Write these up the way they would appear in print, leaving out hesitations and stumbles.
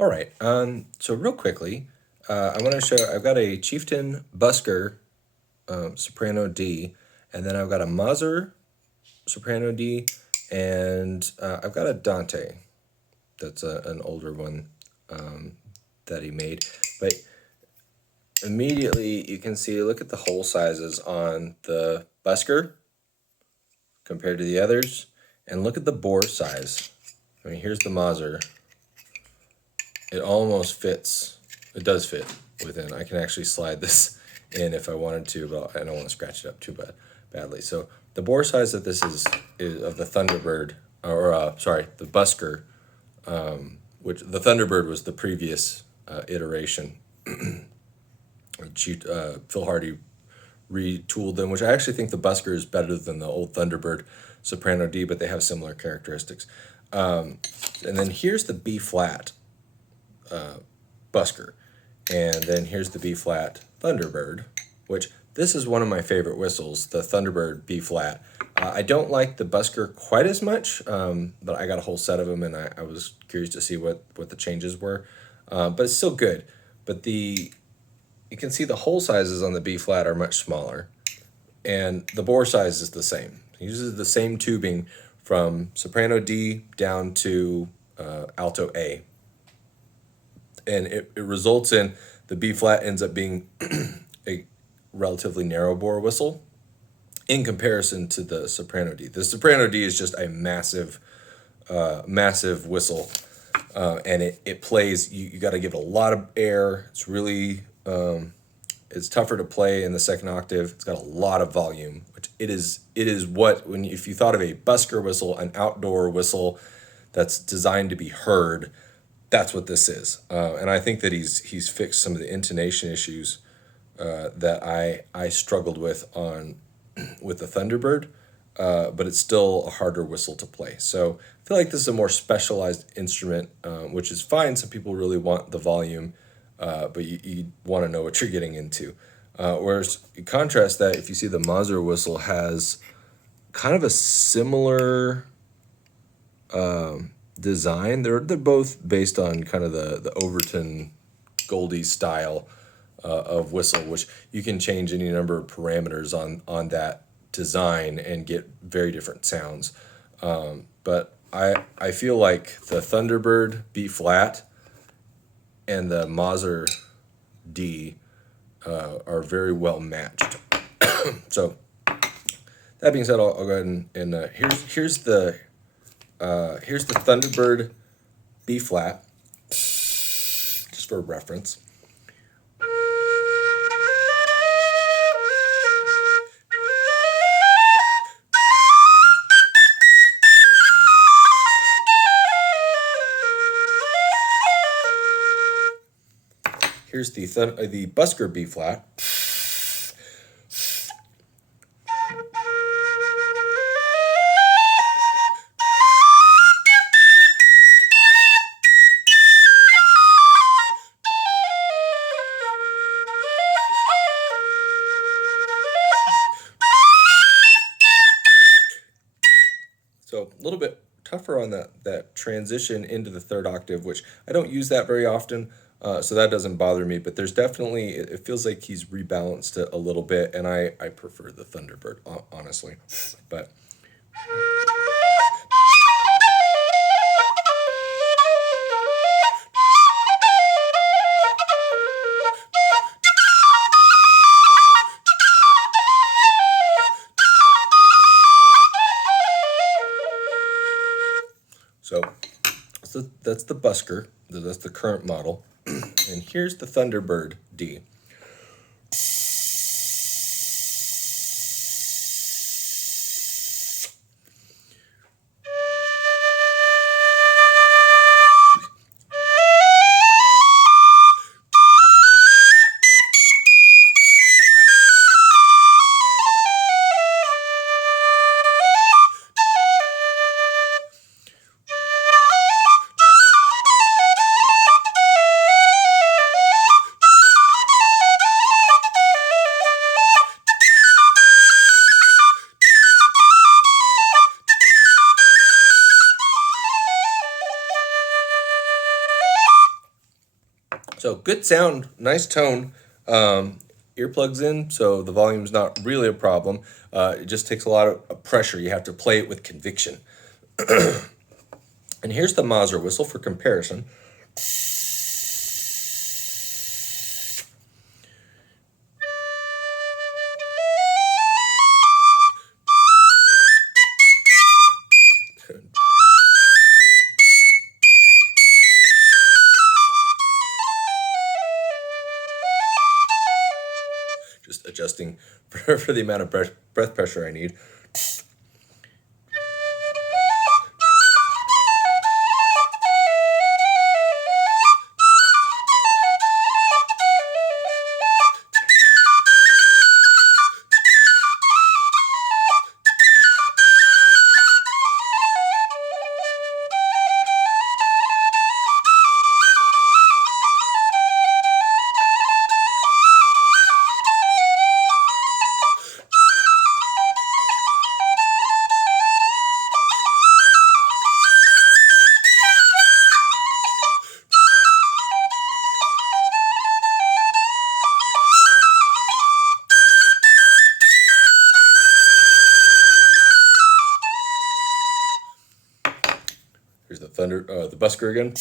All right. So real quickly, I want to show. I've got a Chieftain Busker soprano D, and then I've got a Mazur soprano D, and I've got a Dante. That's an older one that he made. But immediately you can see. Look at the hole sizes on the Busker compared to the others, and look at the bore size. I mean, here's the Mazur. It almost fits. It does fit within. I can actually slide this in if I wanted to, but I don't want to scratch it up too badly. So the bore size that this is of the Thunderbird, or sorry, the Busker, which the Thunderbird was the previous iteration. Phil Hardy retooled them, which I actually think the Busker is better than the old Thunderbird Soprano D, but they have similar characteristics. And then here's the B flat Busker. And then here's the B flat Thunderbird, which this is one of my favorite whistles, the Thunderbird B flat. I don't like the Busker quite as much, but I got a whole set of them, and I was curious to see what the changes were. But it's still good. But you can see the hole sizes on the B flat are much smaller, and the bore size is the same. It uses the same tubing from soprano D down to alto A. And it results in the B flat ends up being a relatively narrow bore whistle in comparison to the soprano D. The soprano D is just a massive whistle, and it plays. You got to give it a lot of air. It's really it's tougher to play in the second octave. It's got a lot of volume, which it is what if you thought of a busker whistle, an outdoor whistle that's designed to be heard. That's what this is, and I think that he's fixed some of the intonation issues that I struggled with with the Thunderbird, but it's still a harder whistle to play. So I feel like this is a more specialized instrument, which is fine. Some people really want the volume, but you want to know what you're getting into. Whereas you contrast that, if you see the Mazur whistle has kind of a similar design. They're both based on kind of the Overton Goldie style of whistle, which you can change any number of parameters on that design and get very different sounds. But I feel like the Thunderbird B flat and the Mazur D are very well matched. So that being said, I'll go ahead and here's the Thunderbird B flat, just for reference. Here's the Busker B flat. So a little bit tougher on that transition into the third octave, which I don't use that very often, so that doesn't bother me. But there's definitely, it feels like he's rebalanced it a little bit, and I prefer the Thunderbird, honestly. But so that's the Busker. That's the current model. And here's the Thunderbird D. So good sound, nice tone. Earplugs in, so the volume's not really a problem. It just takes a lot of pressure. You have to play it with conviction. And here's the Mazur whistle for comparison. Just adjusting for the amount of breath pressure I need. Here's the Busker again.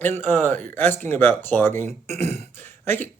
And you're asking about clogging. I can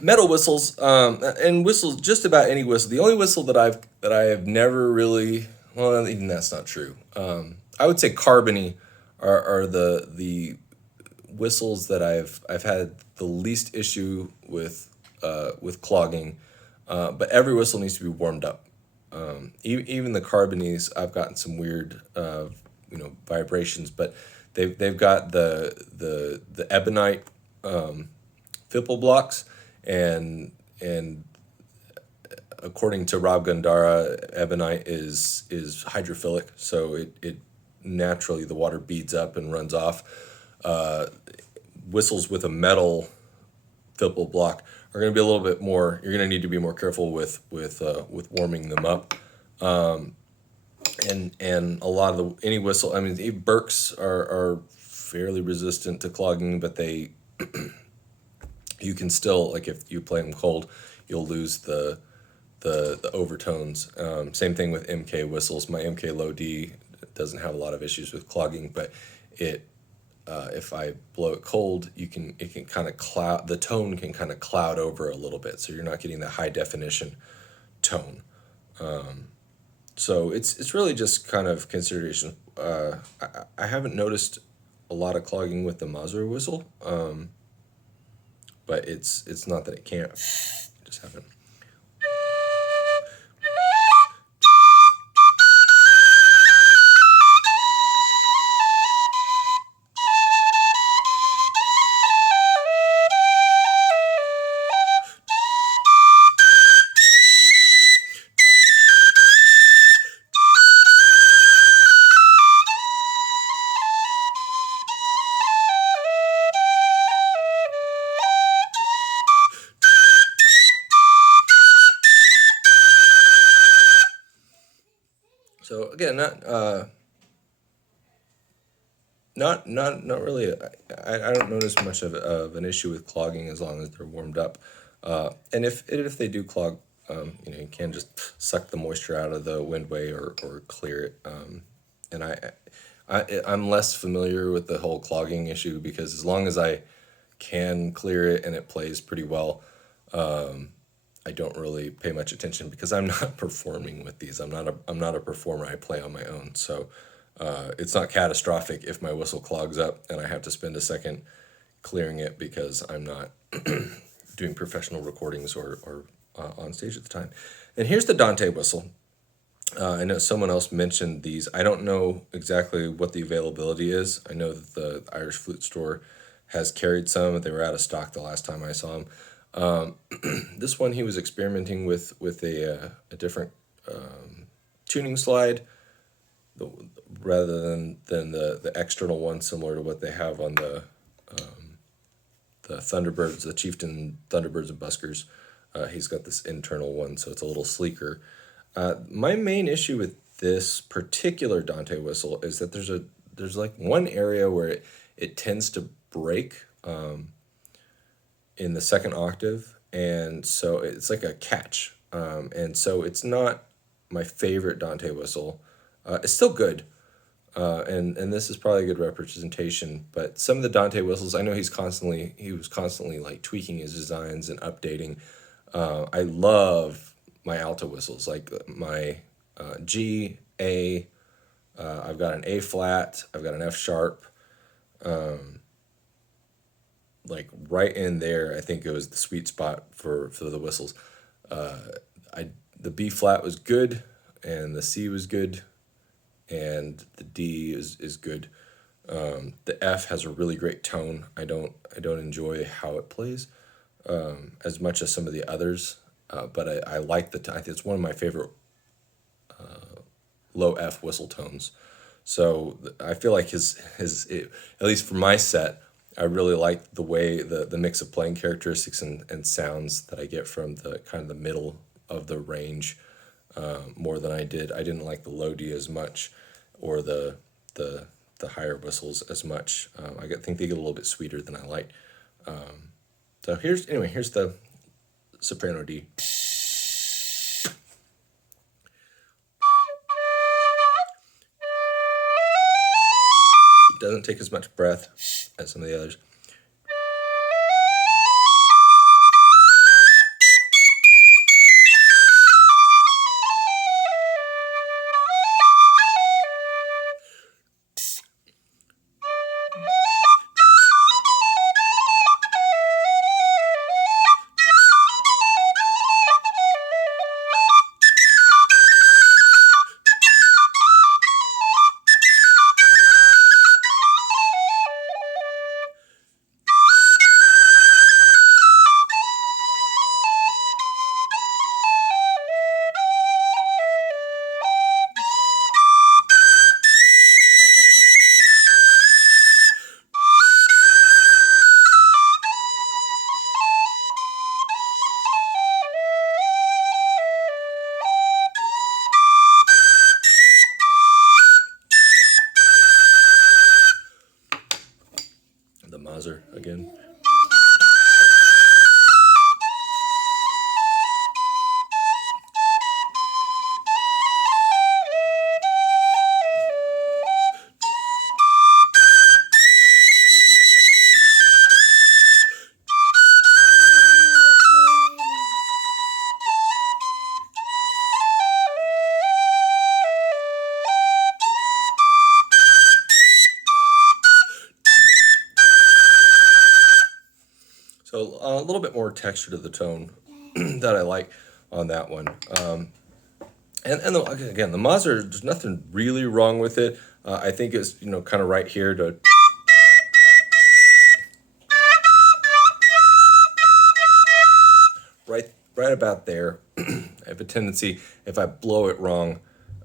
metal whistles and whistles, just about any whistle. The only whistle that I have never really, well, even that's not true. I would say carbony are the whistles that I've had the least issue with clogging. But every whistle needs to be warmed up. Even the carbonies, I've gotten some weird vibrations, but they've got the ebonite fipple blocks, and according to Rob Gandara, ebonite is hydrophilic, so it naturally the water beads up and runs off. Whistles with a metal fipple block are going to be a little bit more. You're going to need to be more careful with warming them up. And a lot of any whistle. I mean, Berks are fairly resistant to clogging, but you can still, like, if you play them cold, you'll lose the overtones. Same thing with MK whistles. My MK Low D doesn't have a lot of issues with clogging, but if I blow it cold, it can kind of cloud, the tone can kind of cloud over a little bit, so you're not getting the high definition tone. So it's really just kind of consideration. I haven't noticed a lot of clogging with the Mazur whistle, but it's not that it can't. I just haven't. So again, not really. I don't notice much of an issue with clogging as long as they're warmed up. And if they do clog, you can just suck the moisture out of the windway or clear it. And I'm less familiar with the whole clogging issue, because as long as I can clear it and it plays pretty well, I don't really pay much attention, because I'm not performing with these. I'm not a performer. I play on my own, so it's not catastrophic if my whistle clogs up and I have to spend a second clearing it, because I'm not doing professional recordings or on stage at the time. And here's the Dante whistle. I know someone else mentioned these. I don't know exactly what the availability is. I know that the Irish Flute Store has carried some, but they were out of stock the last time I saw them. This one, he was experimenting with a different tuning slide, rather than the external one, similar to what they have on the Thunderbirds, the Chieftain Thunderbirds and Buskers. He's got this internal one, so it's a little sleeker. My main issue with this particular Dante whistle is that there's like one area where it tends to break in the second octave, and so it's like a catch, and so it's not my favorite Dante whistle. It's still good, and this is probably a good representation. But some of the Dante whistles, I know he was constantly like tweaking his designs and updating. I love my alto whistles, like my G, A. I've got an A flat. I've got an F sharp. Like right in there, I think it was the sweet spot for the whistles. The B flat was good, and the C was good, and the D is good. The F has a really great tone. I don't enjoy how it plays as much as some of the others, but I like I think it's one of my favorite low F whistle tones. So I feel like at least for my set, I really like the way the mix of playing characteristics and sounds that I get from the kind of the middle of the range more than I did. I didn't like the low D as much, or the higher whistles as much. Think they get a little bit sweeter than I like. So here's the soprano D. It doesn't take as much breath as some of the others. The Mazur again. So a little bit more texture to the tone that I like on that one. Again, the Mazur, there's nothing really wrong with it. I think it's kind of right here to. Right about there. I have a tendency, if I blow it wrong,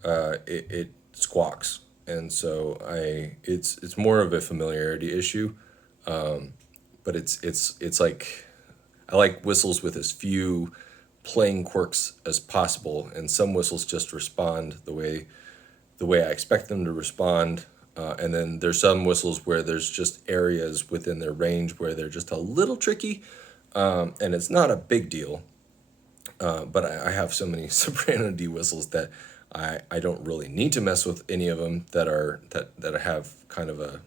it squawks, and so it's more of a familiarity issue. But it's like I like whistles with as few playing quirks as possible, and some whistles just respond the way I expect them to respond. And then there's some whistles where there's just areas within their range where they're just a little tricky, and it's not a big deal. But I have so many soprano D whistles that I don't really need to mess with any of them that have kind of a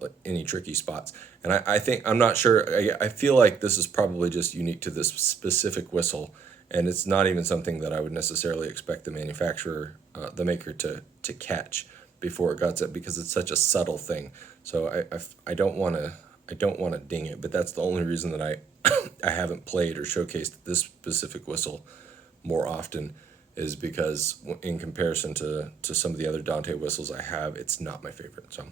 like any tricky spots. And I think, I'm not sure, I feel like this is probably just unique to this specific whistle, and it's not even something that I would necessarily expect the maker to catch before it guts it, because it's such a subtle thing. So I don't want to ding it, but that's the only reason that I haven't played or showcased this specific whistle more often, is because in comparison to some of the other Dante whistles I have, it's not my favorite. So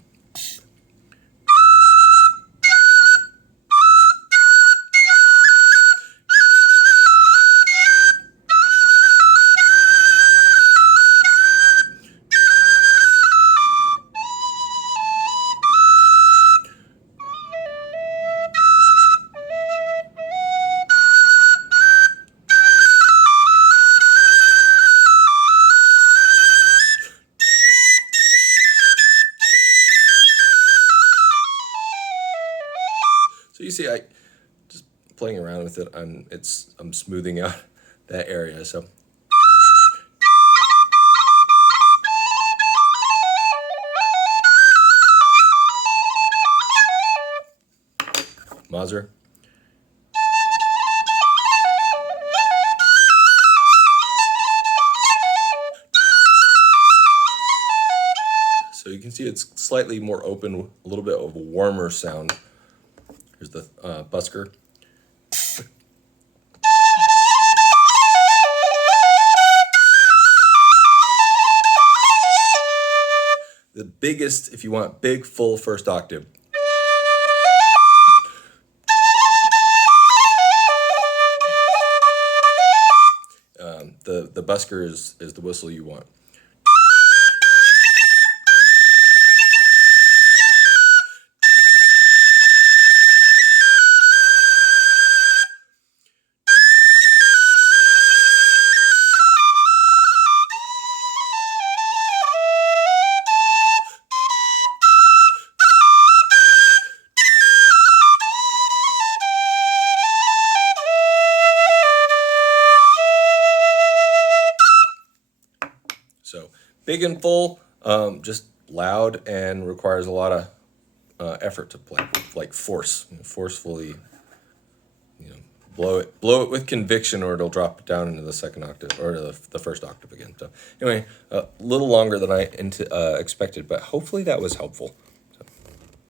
So you see, I just playing around with it. I'm smoothing out that area. So Mazur. So you can see it's slightly more open, a little bit of a warmer sound. Here's the busker. The biggest, if you want big, full first octave. The busker is the whistle you want. So big and full, just loud and requires a lot of effort to play, like forcefully, blow it with conviction, or it'll drop it down into the second octave or the first octave again. So anyway, a little longer than I expected, but hopefully that was helpful.